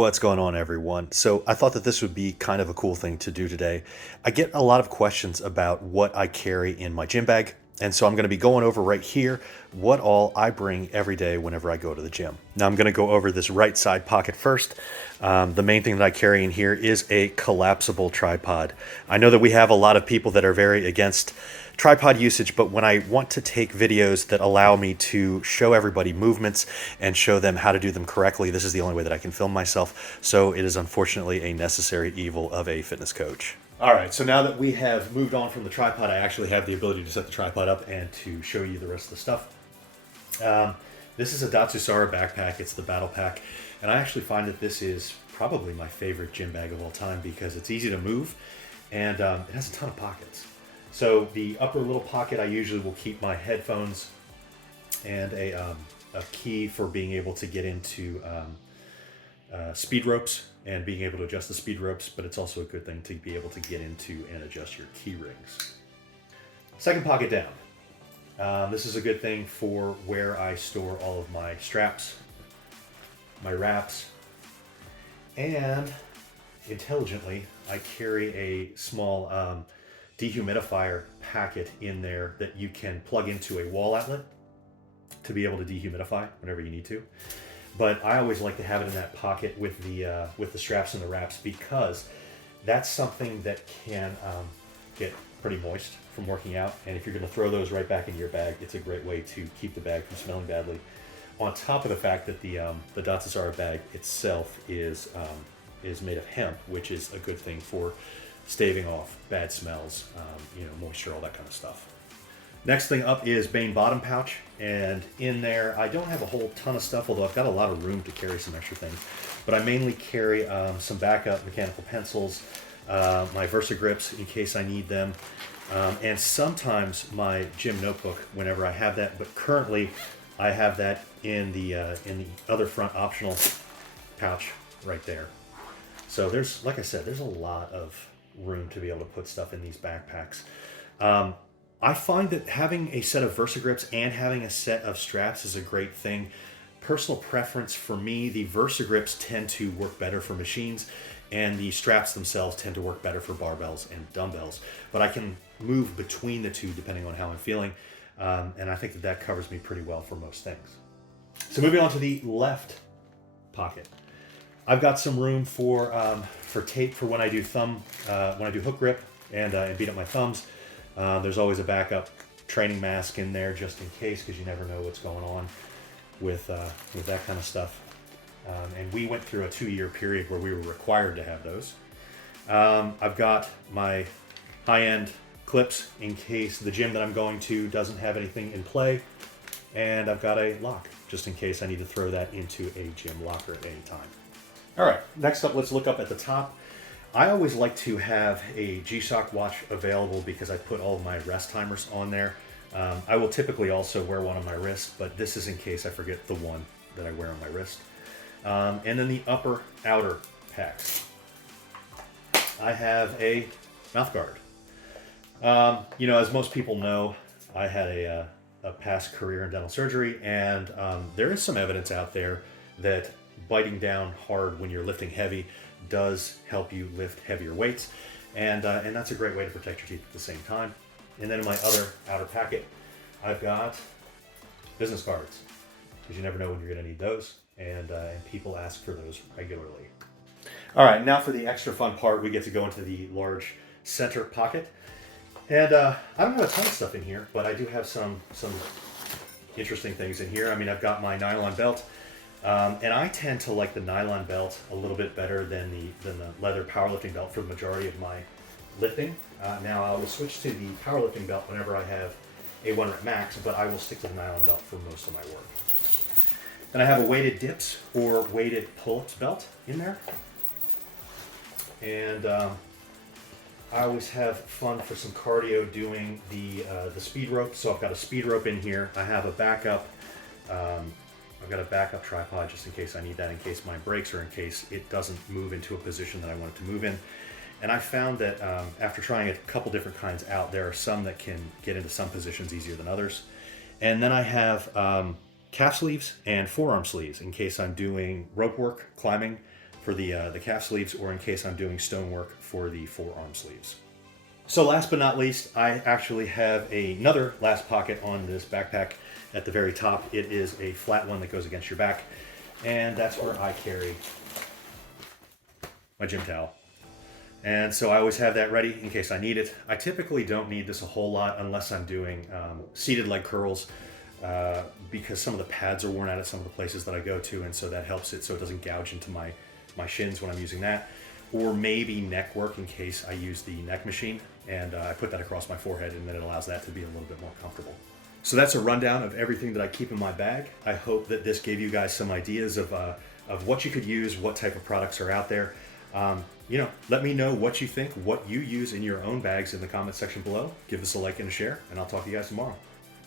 What's going on, everyone? So I thought that this would be kind of a cool thing to do today. I get a lot of questions about what I carry in my gym bag, and so I'm going to be going over right here what all I bring every day whenever I go to the gym. Now I'm going to go over this right side pocket first. The main thing that I carry in here is a collapsible tripod. I know that we have a lot of people that are very against tripod usage, but when I want to take videos that allow me to show everybody movements and show them how to do them correctly, this is the only way that I can film myself. So it is unfortunately a necessary evil of a fitness coach. All right, so now that we have moved on from the tripod, I actually have the ability to set the tripod up and to show you the rest of the stuff. This is a Datsusara backpack. It's the Battle Pack, and I actually find that this is probably my favorite gym bag of all time because it's easy to move and it has a ton of pockets. So the upper little pocket, I usually will keep my headphones and a key for being able to get into speed ropes and being able to adjust the speed ropes, but it's also a good thing to be able to get into and adjust your key rings. Second pocket down. This is a good thing for where I store all of my straps, my wraps, and intelligently, I carry a small dehumidifier packet in there that you can plug into a wall outlet to be able to dehumidify whenever you need to. But I always like to have it in that pocket with the straps and the wraps because that's something that can get pretty moist from working out. And if you're going to throw those right back into your bag, it's a great way to keep the bag from smelling badly. On top of the fact that the Datsusara bag itself is made of hemp, which is a good thing for staving off bad smells, moisture, all that kind of stuff. Next thing up is Bane bottom pouch, and in there I don't have a whole ton of stuff, although I've got a lot of room to carry some extra things. But I mainly carry some backup mechanical pencils, my Versa grips in case I need them, and sometimes my gym notebook whenever I have that. But currently, I have that in the other front optional pouch right there. So there's, like I said, there's a lot of room to be able to put stuff in these backpacks. I find that having a set of Versa grips and having a set of straps is a great thing. Personal preference for me, the Versa grips tend to work better for machines, and the straps themselves tend to work better for barbells and dumbbells. But I can move between the two depending on how I'm feeling, and I think that that covers me pretty well for most things. So moving on to the left pocket. I've got some room for tape for when I do hook grip and beat up my thumbs. There's always a backup training mask in there just in case, because you never know what's going on with that kind of stuff. And we went through a 2-year period where we were required to have those. I've got my high-end clips in case the gym that I'm going to doesn't have anything in play, and I've got a lock just in case I need to throw that into a gym locker at any time. All right, next up, let's look up at the top. I always like to have a G-Shock watch available because I put all of my rest timers on there. I will typically also wear one on my wrist, but this is in case I forget the one that I wear on my wrist. And then the upper outer packs. I have a mouth guard. As most people know, I had a past career in dental surgery, and there is some evidence out there that biting down hard when you're lifting heavy does help you lift heavier weights, and that's a great way to protect your teeth at the same time. And then in my other outer packet, I've got business cards, because you never know when you're going to need those, and people ask for those regularly. All right, now for the extra fun part, we get to go into the large center pocket, and I don't have a ton of stuff in here, but I do have some interesting things in here. I mean, I've got my nylon belt. And I tend to like the nylon belt a little bit better than the leather powerlifting belt for the majority of my lifting. Now I will switch to the powerlifting belt whenever I have a 1 rep max, but I will stick to the nylon belt for most of my work. Then I have a weighted dips or weighted pull-ups belt in there. And I always have fun for some cardio doing the speed rope. So I've got a speed rope in here. I have a backup I've got a backup tripod just in case I need that, in case mine breaks or in case it doesn't move into a position that I want it to move in. And I found that after trying a couple different kinds out, there are some that can get into some positions easier than others. And then I have calf sleeves and forearm sleeves in case I'm doing rope work, climbing, for the calf sleeves, or in case I'm doing stonework for the forearm sleeves. So last but not least, I actually have another last pocket on this backpack at the very top. It is a flat one that goes against your back, and that's where I carry my gym towel. And so I always have that ready in case I need it. I typically don't need this a whole lot unless I'm doing seated leg curls, because some of the pads are worn out at some of the places that I go to, and so that helps it so it doesn't gouge into my shins when I'm using that. Or maybe neck work in case I use the neck machine, and I put that across my forehead, and then it allows that to be a little bit more comfortable. So that's a rundown of everything that I keep in my bag. I hope that this gave you guys some ideas of what you could use, what type of products are out there. Let me know what you think, what you use in your own bags in the comment section below. Give us a like and a share, and I'll talk to you guys tomorrow.